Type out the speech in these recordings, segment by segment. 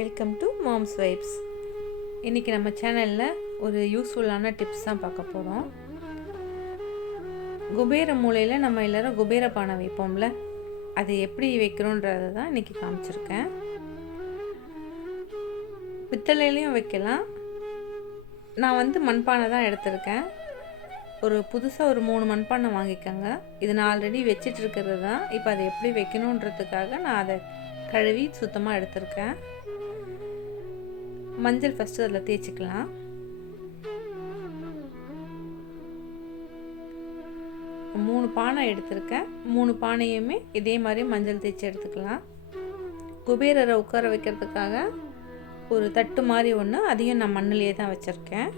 Welcome to moms vibes. இன்றைக்கி நம்ம சேனலில் ஒரு யூஸ்ஃபுல்லான டிப்ஸ் தான் பார்க்க போகிறோம். குபேர மூலையில் நம்ம எல்லோரும் குபேர பானை வைப்போம்ல, அது எப்படி வைக்கிறோன்றது தான் இன்றைக்கி காமிச்சிருக்கேன். பித்தளையிலையும் வைக்கலாம். நான் மண்பானை தான் எடுத்திருக்கேன். புதுசாக ஒரு 3 மண்பானை வாங்கிக்கோங்க. இது நான் ஆல்ரெடி வச்சிட்டு இருக்கிறது தான். இப்போ அதை எப்படி வைக்கணுன்றதுக்காக நான் அதை கழுவி சுத்தமாக எடுத்திருக்கேன். மஞ்சள் ஃபஸ்ட்டு அதில் தேய்ச்சிக்கலாம். மூணு பானை எடுத்திருக்கேன். 3 பானையுமே இதே மாதிரி மஞ்சள் தேய்ச்சி எடுத்துக்கலாம். குபேரரை உட்கார வைக்கிறதுக்காக ஒரு தட்டு மாதிரி ஒன்று, அதையும் நான் மண்ணிலேயே தான் வச்சுருக்கேன்.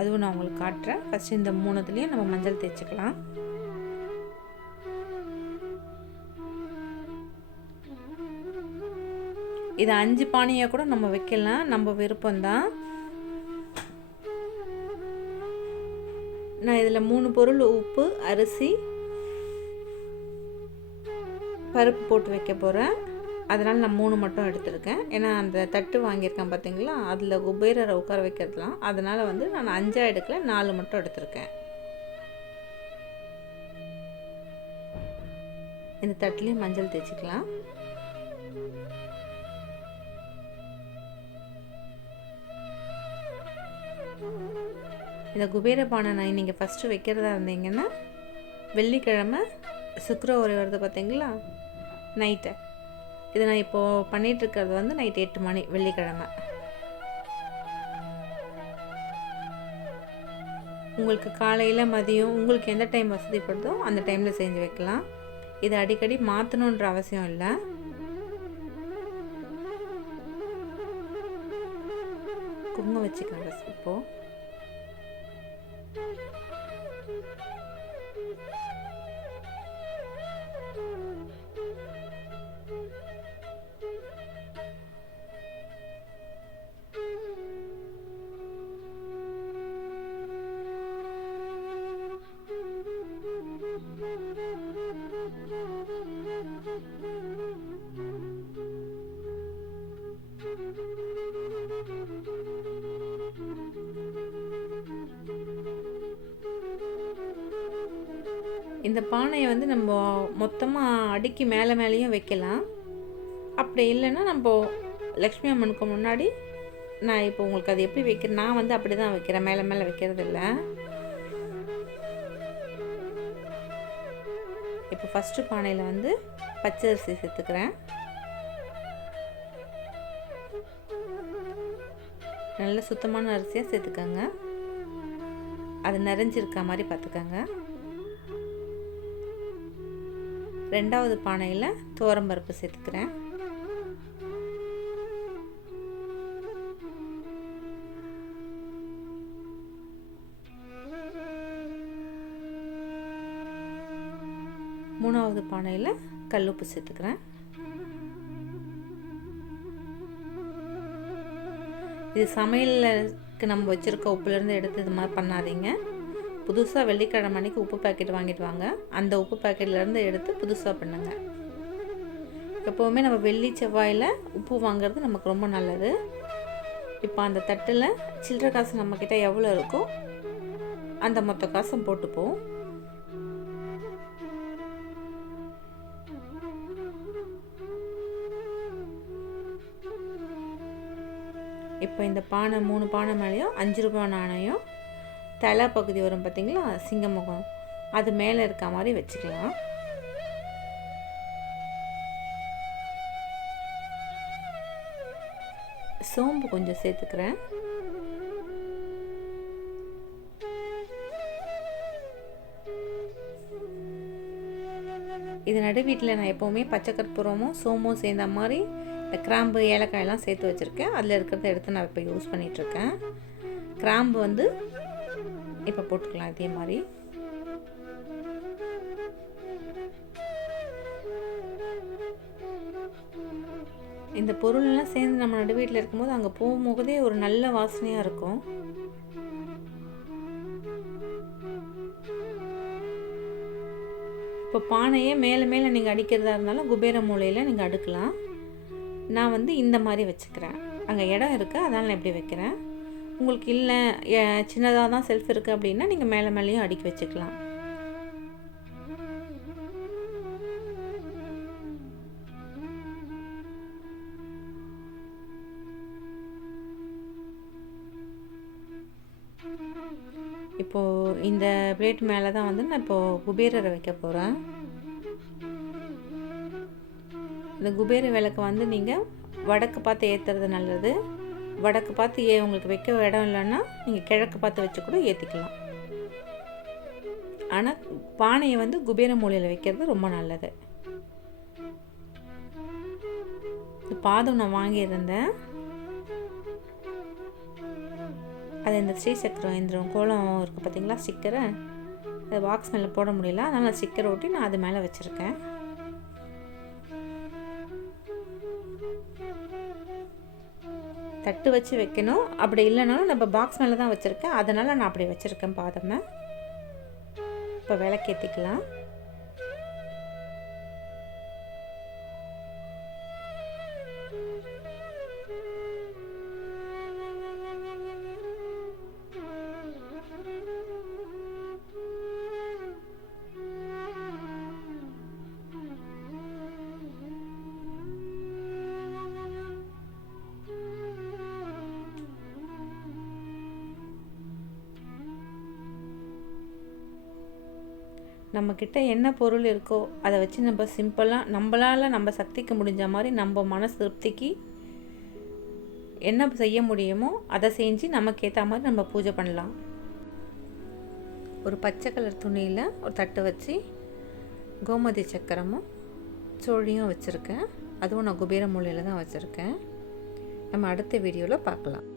அதுவும் நான் உங்களுக்கு காட்டுறேன். ஃபஸ்ட்டு இந்த 3துலேயும் நம்ம மஞ்சள் தேய்ச்சிக்கலாம். இது 5 பானையாக கூட நம்ம வைக்கலாம், நம்ம விருப்பம்தான். நான் இதில் 3 பொருள், உப்பு, அரிசி, பருப்பு போட்டு வைக்க போகிறேன். அதனால் நான் 3 மட்டும் எடுத்திருக்கேன். ஏன்னா அந்த தட்டு வாங்கியிருக்கேன் பார்த்தீங்களா, அதில் குபேரரை உட்கார வைக்கிறதுலாம். அதனால் நான் 5 எடுக்கல, 4 மட்டும் எடுத்திருக்கேன். இந்த தட்டுலேயும் மஞ்சள் தேய்ச்சிக்கலாம். இந்த குபேர பானை நீங்கள் ஃபஸ்ட்டு வைக்கிறதா இருந்தீங்கன்னா, வெள்ளிக்கிழமை சுக்கிரவாரம் வருது பார்த்தீங்களா, நைட்டு. இதை நான் இப்போது பண்ணிகிட்ருக்கிறது நைட் 8 மணி வெள்ளிக்கிழமை. உங்களுக்கு காலையில் மதியம் உங்களுக்கு எந்த டைம் வசதிப்படுதோ அந்த டைமில் செஞ்சு வைக்கலாம். இதை அடிக்கடி மாற்றணுன்ற அவசியம் இல்லை. குங்குமம் வச்சுக்கோங்க இப்போது. இந்த பானையை நம்ம மொத்தமாக அடுக்கி மேலேயும் வைக்கலாம். அப்படி இல்லைன்னா நம்ம லக்ஷ்மி அம்மனுக்கு முன்னாடி நான் இப்போ உங்களுக்கு அது எப்படி வைக்கிறேன், நான் அப்படி தான் வைக்கிறேன், மேலே வைக்கிறது இல்லை. இப்போ ஃபஸ்ட்டு பானையில் பச்சை அரிசி சேர்த்துக்கிறேன். நல்ல சுத்தமான அரிசியாக சேர்த்துக்கோங்க. அது நிறைஞ்சிருக்க மாதிரி பார்த்துக்கோங்க. 2வது பானையில் துவரம்பருப்பு சேர்த்துக்கிறேன். மூணாவது பானையில் கல்லுப்பு சேர்த்துக்கிறேன். இது சமையலுக்கு நம்ம வச்சுருக்க உப்புலேருந்து எடுத்து இது மாதிரி பண்ணாதீங்க. புதுசாக வெள்ளிக்கிழமை அன்றைக்கி உப்பு பேக்கெட் வாங்கிட்டு வாங்க. அந்த உப்பு பேக்கெட்லேருந்து எடுத்து புதுசாக பண்ணுங்கள். எப்போவுமே நம்ம வெள்ளி செவ்வாயில் உப்பு வாங்குறது நமக்கு ரொம்ப நல்லது. இப்போ அந்த தட்டில் சில்லறை காசு நம்மக்கிட்ட எவ்வளோ இருக்கோ அந்த மொத்த காசும் போட்டுப்போம். இப்போ இந்த பானை 3 பானை மேலேயும் 5 ரூபாய் நாணயம், தலை பகுதி வரும் பார்த்தீங்களா, சிங்கமுகம், அது மேலே இருக்க மாதிரி வச்சுக்கலாம். சோம்பு கொஞ்சம் சேர்த்துக்கிறேன். இது நடு வீட்டில் நான் எப்போவுமே பச்சை கற்பூரமும் சோம்பும் சேர்ந்த மாதிரி இந்த கிராம்பு ஏலக்காயெல்லாம் சேர்த்து வச்சுருக்கேன். அதில் இருக்கிறத எடுத்து நான் இப்போ யூஸ் பண்ணிகிட்ருக்கேன். கிராம்பு இப்போ போட்டுக்கலாம். இதே மாதிரி இந்த பொருள்லாம் சேர்ந்து நம்ம நடு வீட்டில் இருக்கும்போது அங்கே போகும்போதே ஒரு நல்ல வாசனையாக இருக்கும். இப்போ பானையே மேலே மேலே நீங்கள் அடிக்கிறதா இருந்தாலும் குபேர மூலையில் நீங்கள் அடுக்கலாம். நான் வந்து இந்த மாதிரி வச்சுக்கிறேன். அங்கே இடம் இருக்குது, அதனால் நான் இப்படி வைக்கிறேன். உங்களுக்கு இல்லை சின்னதாக தான் செல்ஃப் இருக்குது அப்படின்னா நீங்கள் மேலே மேலேயும் அடுக்கி வச்சுக்கலாம். இப்போது இந்த பிளேட் மேலே தான் வந்து நான் இப்போது குபேரரை வைக்க போகிறேன். இந்த குபேர விளக்கு வந்து நீங்கள் வடக்கு பார்த்து ஏற்றுறது நல்லது. வடக்கு பார்த்து உங்களுக்கு வைக்க இடம் இல்லைன்னா நீங்கள் கிழக்கு பார்த்து வச்சு கூட ஏற்றிக்கலாம். ஆனால் பானையை வந்து குபேர மூலையில் வைக்கிறது ரொம்ப நல்லது. பாதம் நான் வாங்கியிருந்தேன். அது இந்த ஸ்ரீசக்கரம் இயந்திரம் கோலம் இருக்குது பார்த்தீங்களா, ஸ்டிக்கரை அது பாக்ஸ் மேலே போட முடியல, அதனால் நான் ஸ்டிக்கர் ஒட்டி நான் அது மேலே வச்சுருக்கேன். தட்டு வச்சு வைக்கணும், அப்படி இல்லைனாலும் நம்ம பாக்ஸ் மேலே தான் வச்சுருக்கேன், அதனால் நான் அப்படி வச்சுருக்கேன் பாதமை. இப்போ விளக்கேற்றிக்கலாம். நம்மக்கிட்ட என்ன பொருள் இருக்கோ அதை வச்சு நம்ம சிம்பிளாக நம்மளால் நம்ம சக்திக்கு முடிஞ்ச மாதிரி நம்ம மனசு திருப்திக்கு என்ன செய்ய முடியுமோ அதை செஞ்சு நமக்கு ஏற்ற மாதிரி நம்ம பூஜை பண்ணலாம். ஒரு பச்சை கலர் துணியில் ஒரு தட்டு வச்சு கோமதி சக்கரமும் சோழியும் வச்சுருக்கேன். அதுவும் நான் குபேர மூலையில் தான் வச்சுருக்கேன். நம்ம அடுத்த வீடியோவில் பார்க்கலாம்.